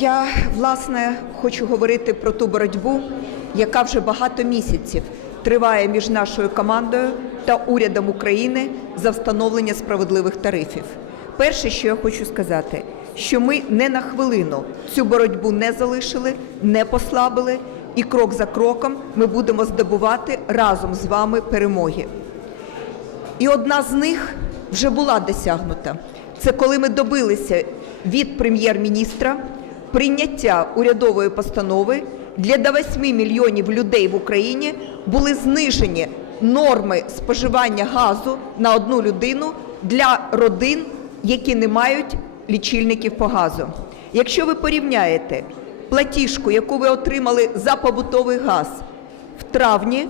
Я власне хочу говорити про ту боротьбу, яка вже багато місяців триває між нашою командою та урядом України за встановлення справедливих тарифів. Перше, що я хочу сказати, що ми не на хвилину цю боротьбу не залишили, не послабили, і крок за кроком ми будемо здобувати разом з вами перемоги. І одна з них вже була досягнута. Це коли ми добилися від прем'єр-міністра прийняття урядової постанови для до 8 мільйонів людей в Україні були знижені норми споживання газу на одну людину для родин, які не мають лічильників по газу. Якщо ви порівняєте платіжку, яку ви отримали за побутовий газ в травні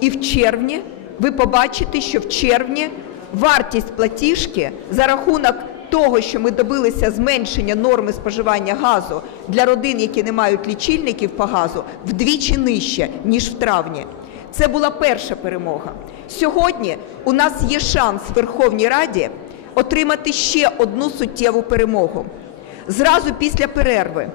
і в червні, ви побачите, що в червні вартість платіжки за рахунок того, що ми добилися зменшення норми споживання газу для родин, які не мають лічильників по газу, вдвічі нижче, ніж в травні. Це була перша перемога. Сьогодні у нас є шанс в Верховній Раді отримати ще одну суттєву перемогу. Зразу після перерви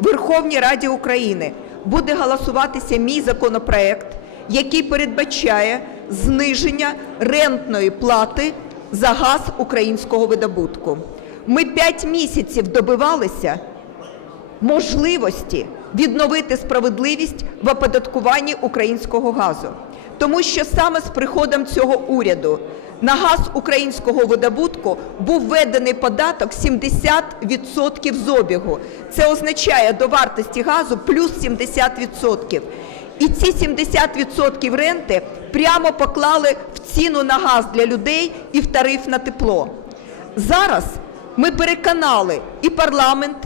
в Верховній Раді України буде голосуватися мій законопроект, який передбачає зниження рентної плати за газ українського видобутку. Ми п'ять місяців добивалися можливості відновити справедливість в оподаткуванні українського газу. Тому що саме з приходом цього уряду на газ українського видобутку був введений податок 70% з обігу. Це означає до вартості газу плюс 70%. І ці 70% ренти прямо поклали ціну на газ для людей і в тариф на тепло. Зараз ми переконали і парламент,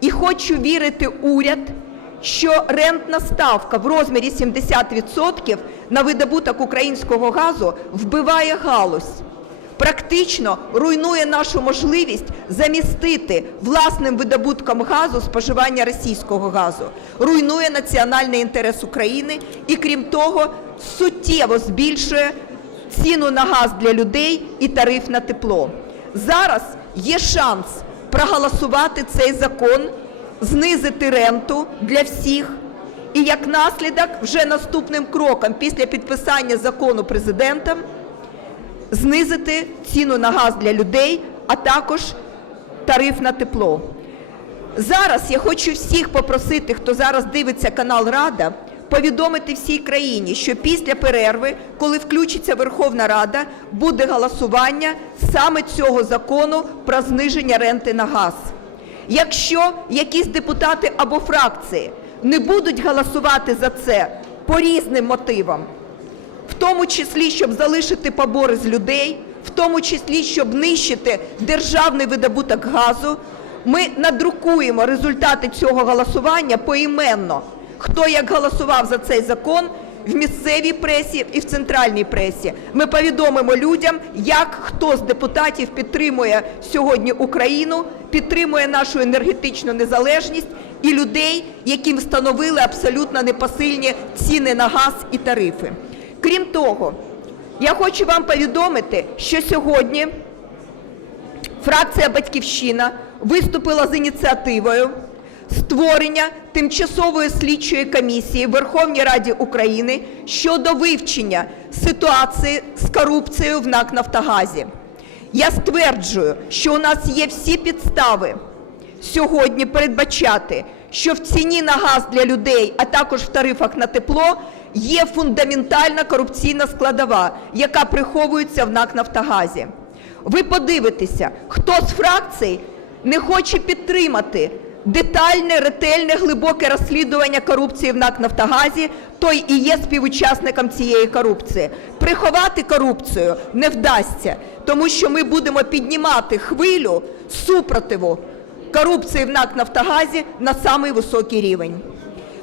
і хочу вірити уряд, що рентна ставка в розмірі 70% на видобуток українського газу вбиває галузь. Практично руйнує нашу можливість замістити власним видобутком газу споживання російського газу, руйнує національний інтерес України і, крім того, суттєво збільшує ціну на газ для людей і тариф на тепло. Зараз є шанс проголосувати цей закон, знизити ренту для всіх. І як наслідок, вже наступним кроком після підписання закону президентом знизити ціну на газ для людей, а також тариф на тепло. Зараз я хочу всіх попросити, хто зараз дивиться канал Рада, повідомити всій країні, що після перерви, коли включиться Верховна Рада, буде голосування саме цього закону про зниження ренти на газ. Якщо якісь депутати або фракції не будуть голосувати за це по різним мотивам, в тому числі, щоб залишити побори з людей, в тому числі, щоб нищити державний видобуток газу, ми надрукуємо результати цього голосування поіменно. Хто як голосував за цей закон в місцевій пресі і в центральній пресі. Ми повідомимо людям, як хто з депутатів підтримує сьогодні Україну, підтримує нашу енергетичну незалежність і людей, яким встановили абсолютно непосильні ціни на газ і тарифи. Крім того, я хочу вам повідомити, що сьогодні фракція Батьківщина виступила з ініціативою створення тимчасової слідчої комісії Верховній Раді України щодо вивчення ситуації з корупцією в НАК «Нафтогазі». Я стверджую, що у нас є всі підстави сьогодні передбачати, що в ціні на газ для людей, а також в тарифах на тепло, є фундаментальна корупційна складова, яка приховується в НАК «Нафтогазі». Ви подивитеся, хто з фракцій не хоче підтримати детальне, ретельне, глибоке розслідування корупції в НАК «Нафтогазі», той і є співучасником цієї корупції. Приховати корупцію не вдасться, тому що ми будемо піднімати хвилю супротиву корупції в НАК «Нафтогазі» на самий високий рівень.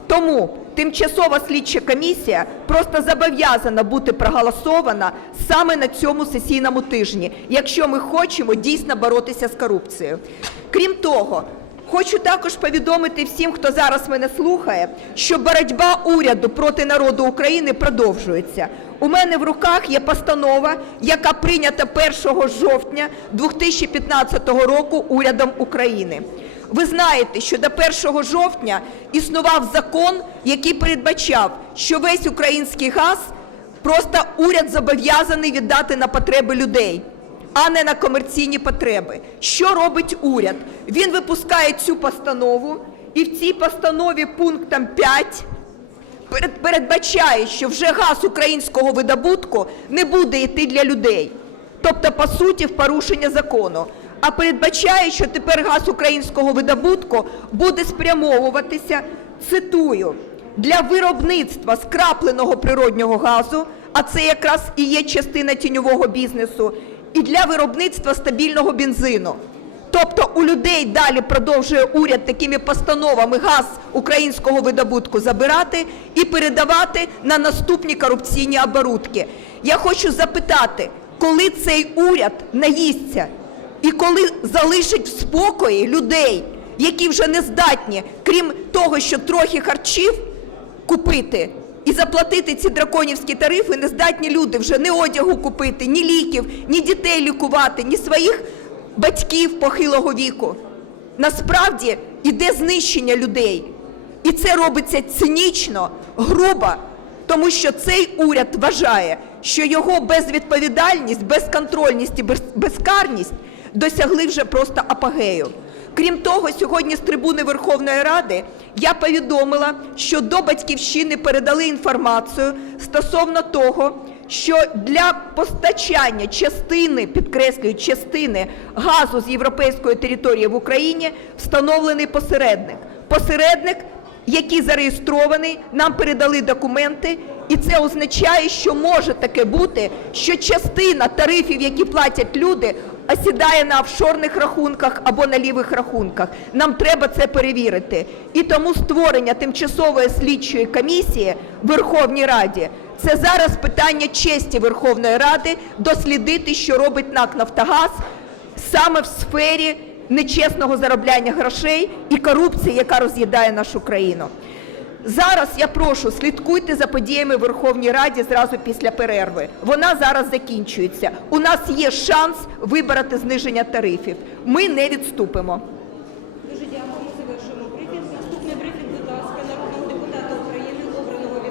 Тому тимчасова слідча комісія просто зобов'язана бути проголосована саме на цьому сесійному тижні, якщо ми хочемо дійсно боротися з корупцією. Крім того, хочу також повідомити всім, хто зараз мене слухає, що боротьба уряду проти народу України продовжується. У мене в руках є постанова, яка прийнята 1 жовтня 2015 року урядом України. Ви знаєте, що до 1 жовтня існував закон, який передбачав, що весь український газ просто уряд зобов'язаний віддати на потреби людей, а не на комерційні потреби. Що робить уряд? Він випускає цю постанову, і в цій постанові пунктом 5 передбачає, що вже газ українського видобутку не буде йти для людей. Тобто, по суті, в порушення закону. А передбачає, що тепер газ українського видобутку буде спрямовуватися, цитую, для виробництва скрапленого природнього газу, а це якраз і є частина тіньового бізнесу, і для виробництва стабільного бензину. Тобто у людей далі продовжує уряд такими постановами газ українського видобутку забирати і передавати на наступні корупційні оборудки. Я хочу запитати, коли цей уряд наїсться і коли залишить в спокої людей, які вже не здатні, крім того, що трохи харчів купити і заплатити ці драконівські тарифи, не здатні люди вже ні одягу купити, ні ліків, ні дітей лікувати, ні своїх батьків похилого віку. Насправді іде знищення людей. І це робиться цинічно, грубо, тому що цей уряд вважає, що його безвідповідальність, безконтрольність і безкарність досягли вже просто апогею. Крім того, сьогодні з трибуни Верховної Ради я повідомила, що до батьківщини передали інформацію стосовно того, що для постачання частини, підкреслюю, частини газу з європейської території в Україні встановлений посередник. Посередник, який зареєстрований, нам передали документи, і це означає, що може таке бути, що частина тарифів, які платять люди, осідає на офшорних рахунках або на лівих рахунках. Нам треба це перевірити. І тому створення тимчасової слідчої комісії в Верховній Раді це зараз питання честі Верховної Ради дослідити, що робить НАК «Нафтогаз» саме в сфері нечесного заробляння грошей і корупції, яка роз'їдає нашу країну. Зараз я прошу слідкуйте за подіями в Верховній Раді зразу після перерви. Вона зараз закінчується. У нас є шанс вибороти зниження тарифів. Ми не відступимо.